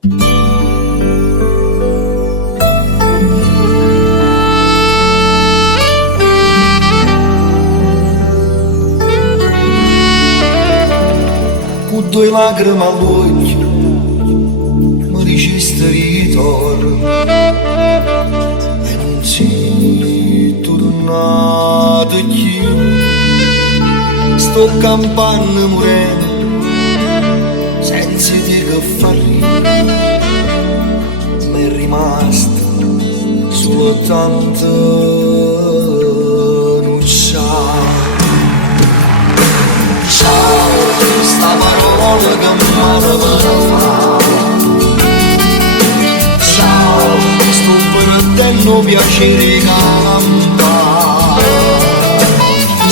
Cu doi lacrimi all'occhio mi registri ritorno e non sei tornato più. Sto campando morendo senza di che fare, mi è rimasto soltanto un ciao. Ciao, sta parola che mi fa. Ciao, sto perdendo piacere campare.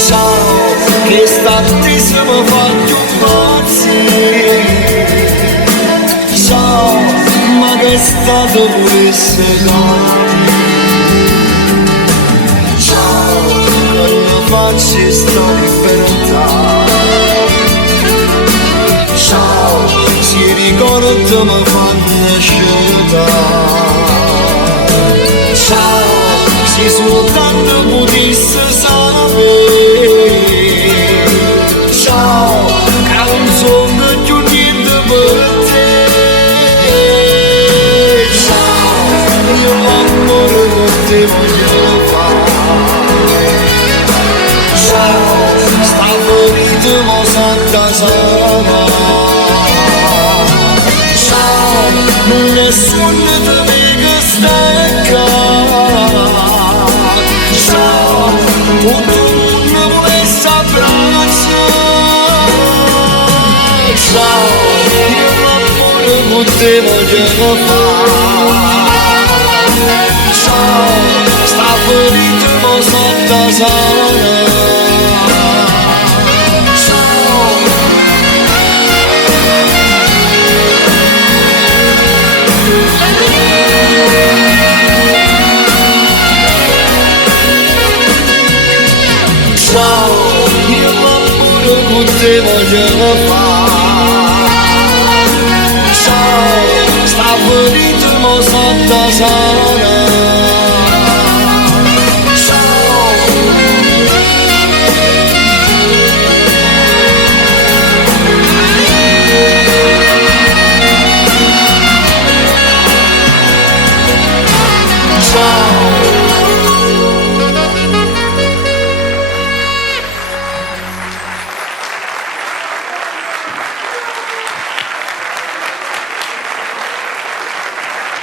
Ciao, che sta attesa mi fa più impazzire. Ciao, ma che è stato pure secondo. Ciao, che mi faccio sto per andare. Ciao, si ricorda mi fanno scelta. Ciao, se soltanto potessi sapere. Ciao, che non sono più niente per te. Ciao, io l'amore con te voglio fare. Ciao, sta ferita ma santa sana. Ciao, nessuno di me che stacca. Ciao, tutto il mondo volesse abbracciare. Ciao, io l'amore con te voglio fare. Ciao, sta ferita ma santa sana. Ciao, io l'amore con te voglio fare. Ciao, sta ferita ma santa sana.